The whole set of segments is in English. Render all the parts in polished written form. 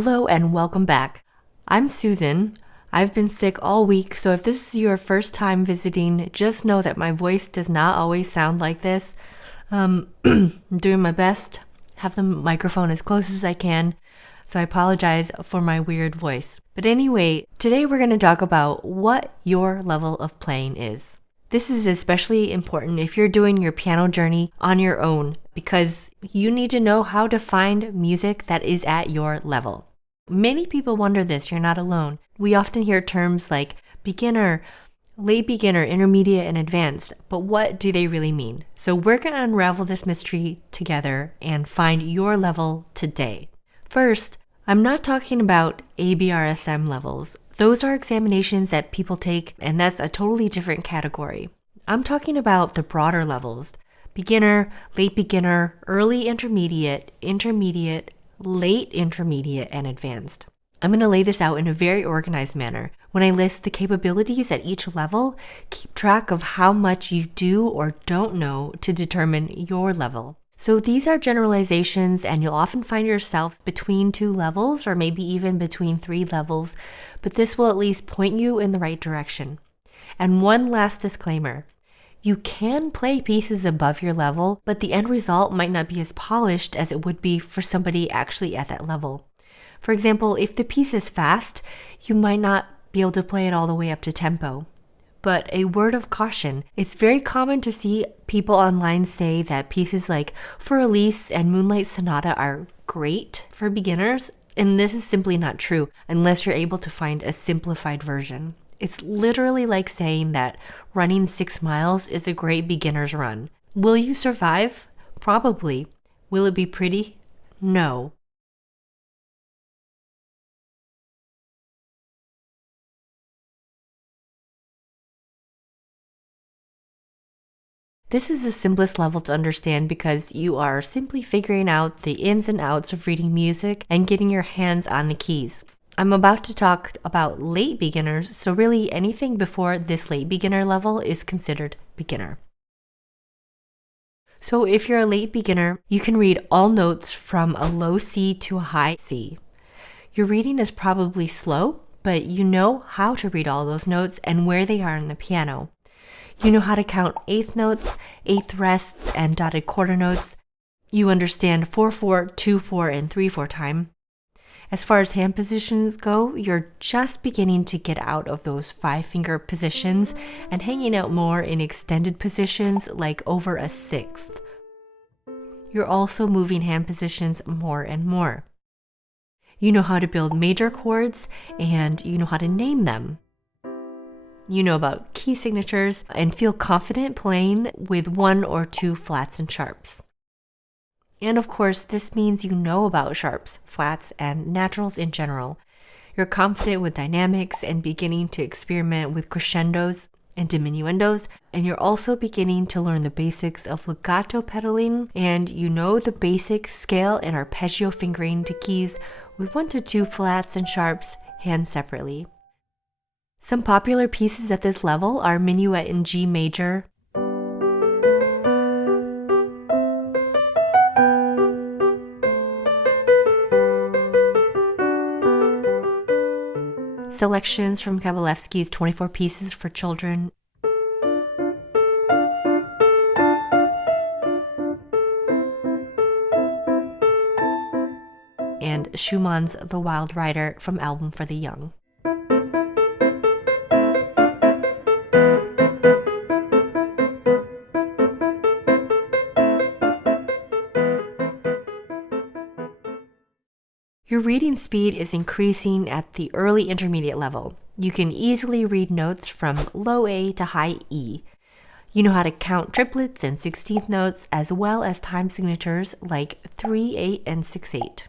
Hello and welcome back. I'm Susan. I've been sick all week, so if this is your first time visiting, just know that my voice does not always sound like this. I'm doing my best, have the microphone as close as I can, so I apologize for my weird voice. But anyway, today we're going to talk about what your level of playing is. This is especially important if you're doing your piano journey on your own, because you need to know how to find music that is at your level. Many people wonder this, you're not alone. We often hear terms like beginner, late beginner, intermediate, and advanced, but what do they really mean? So we're going to unravel this mystery together and find your level today. First, I'm not talking about ABRSM levels. Those are examinations that people take, and that's a totally different category. I'm talking about the broader levels: beginner, late beginner, early intermediate, intermediate, late intermediate, and advanced. I'm going to lay this out in a very organized manner. When I list the capabilities at each level, keep track of how much you do or don't know to determine your level. So these are generalizations, and you'll often find yourself between two levels or maybe even between three levels, but this will at least point you in the right direction. And one last disclaimer. You can play pieces above your level, but the end result might not be as polished as it would be for somebody actually at that level. For example, if the piece is fast, you might not be able to play it all the way up to tempo. But a word of caution, it's very common to see people online say that pieces like For Elise and Moonlight Sonata are great for beginners, and this is simply not true unless you're able to find a simplified version. It's literally like saying that running 6 miles is a great beginner's run. Will you survive? Probably. Will it be pretty? No. This is the simplest level to understand because you are simply figuring out the ins and outs of reading music and getting your hands on the keys. I'm about to talk about late beginners, so really anything before this late beginner level is considered beginner. So if you're a late beginner, you can read all notes from a low C to a high C. Your reading is probably slow, but you know how to read all those notes and where they are in the piano. You know how to count eighth notes, eighth rests, and dotted quarter notes. You understand 4/4, 2/4, and 3/4 time. As far as hand positions go, you're just beginning to get out of those 5-finger positions and hanging out more in extended positions like over a sixth. You're also moving hand positions more and more. You know how to build major chords, and you know how to name them. You know about key signatures and feel confident playing with 1 or 2 flats and sharps. And of course, this means you know about sharps, flats, and naturals in general. You're confident with dynamics and beginning to experiment with crescendos and diminuendos, and you're also beginning to learn the basics of legato pedaling, and you know the basic scale and arpeggio fingering to keys with 1 to 2 flats and sharps, hand separately. Some popular pieces at this level are Minuet in G major, selections from Kabalevsky's 24 Pieces for Children, and Schumann's The Wild Rider from Album for the Young. Your reading speed is increasing at the early intermediate level. You can easily read notes from low A to high E. You know how to count triplets and 16th notes, as well as time signatures like 3/8 and 6/8.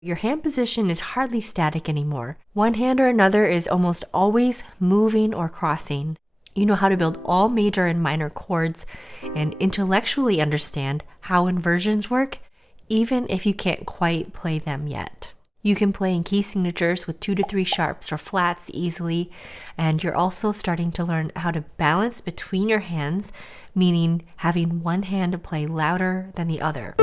Your hand position is hardly static anymore. One hand or another is almost always moving or crossing. You know how to build all major and minor chords and intellectually understand how inversions work, even if you can't quite play them yet. You can play in key signatures with 2 to 3 sharps or flats easily, and you're also starting to learn how to balance between your hands, meaning having one hand to play louder than the other.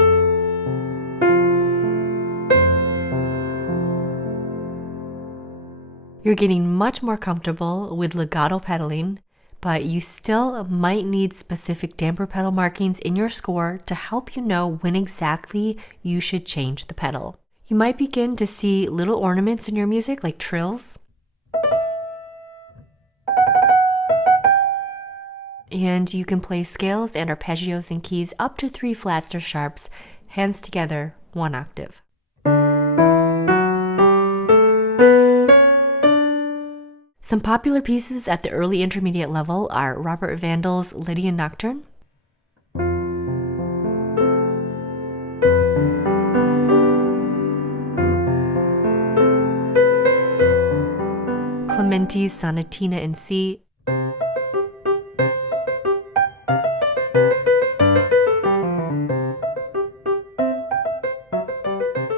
You're getting much more comfortable with legato pedaling, but you still might need specific damper pedal markings in your score to help you know when exactly you should change the pedal. You might begin to see little ornaments in your music like trills. And you can play scales and arpeggios and keys up to 3 flats or sharps, hands together, 1 octave. Some popular pieces at the early intermediate level are Robert Vandel's Lydian Nocturne, Clementi's Sonatina in C,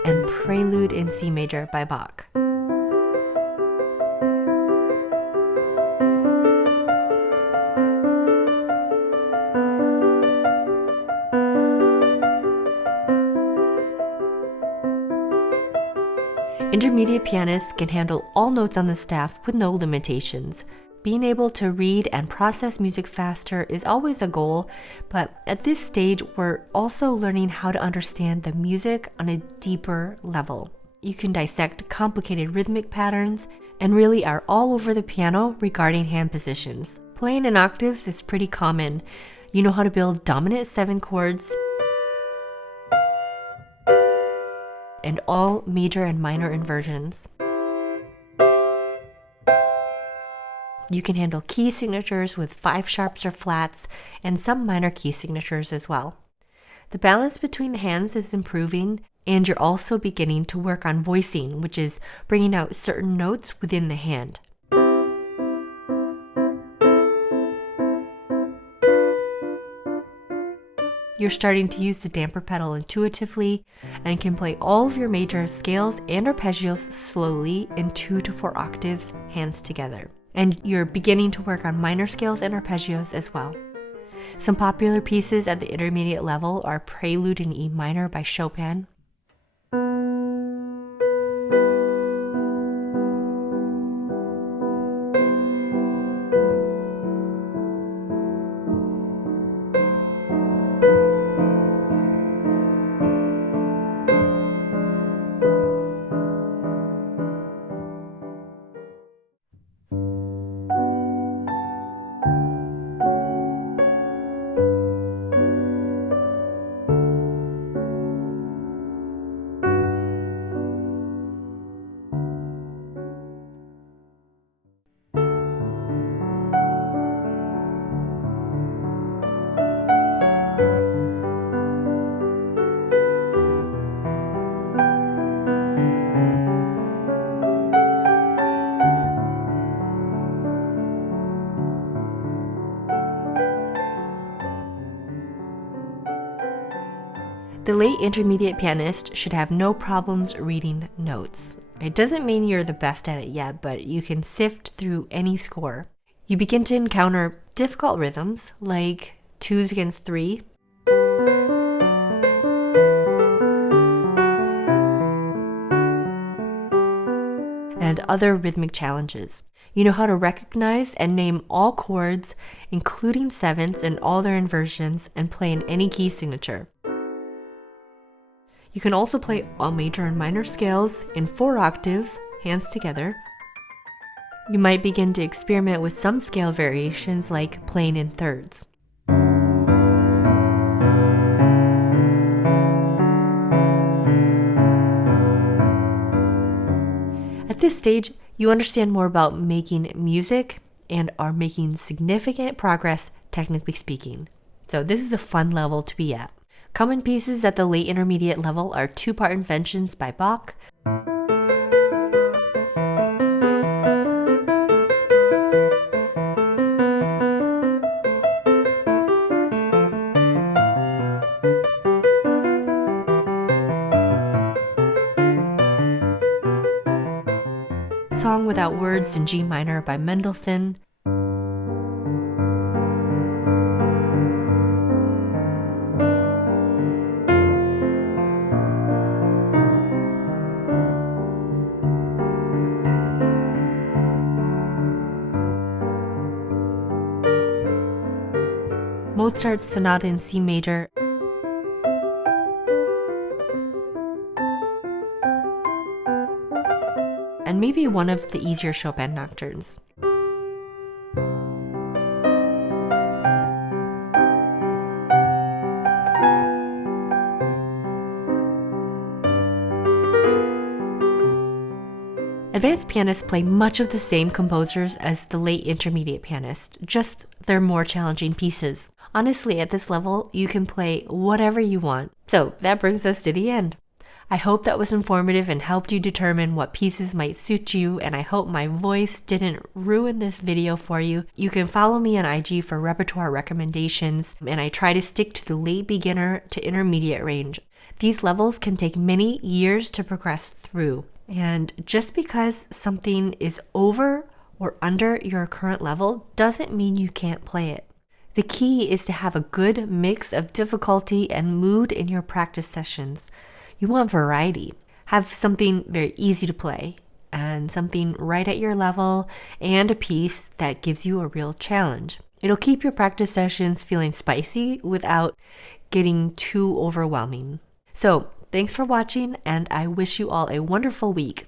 and Prelude in C major by Bach. Intermediate pianists can handle all notes on the staff with no limitations. Being able to read and process music faster is always a goal, but at this stage, we're also learning how to understand the music on a deeper level. You can dissect complicated rhythmic patterns and really are all over the piano regarding hand positions. Playing in octaves is pretty common. You know how to build dominant 7 chords and all major and minor inversions. You can handle key signatures with 5 sharps or flats and some minor key signatures as well. The balance between the hands is improving, and you're also beginning to work on voicing, which is bringing out certain notes within the hand. You're starting to use the damper pedal intuitively and can play all of your major scales and arpeggios slowly in 2 to 4 octaves, hands together. And you're beginning to work on minor scales and arpeggios as well. Some popular pieces at the intermediate level are Prelude in E minor by Chopin, The late intermediate pianist should have no problems reading notes. It doesn't mean you're the best at it yet, but you can sift through any score. You begin to encounter difficult rhythms like 2s against 3, and other rhythmic challenges. You know how to recognize and name all chords, including 7ths and all their inversions, and play in any key signature. You can also play all major and minor scales in 4 octaves, hands together. You might begin to experiment with some scale variations like playing in thirds. At this stage, you understand more about making music and are making significant progress, technically speaking. So this is a fun level to be at. Common pieces at the late intermediate level are 2-part inventions by Bach, Song Without Words in G minor by Mendelssohn, Mozart's Sonata in C major, and maybe one of the easier Chopin nocturnes. Advanced pianists play much of the same composers as the late intermediate pianist, just they're more challenging pieces. Honestly, at this level, you can play whatever you want. So that brings us to the end. I hope that was informative and helped you determine what pieces might suit you, and I hope my voice didn't ruin this video for you. You can follow me on IG for repertoire recommendations, and I try to stick to the late beginner to intermediate range. These levels can take many years to progress through. And just because something is over or under your current level doesn't mean you can't play it. The key is to have a good mix of difficulty and mood in your practice sessions. You want variety. Have something very easy to play and something right at your level and a piece that gives you a real challenge. It'll keep your practice sessions feeling spicy without getting too overwhelming. So, thanks for watching, and I wish you all a wonderful week.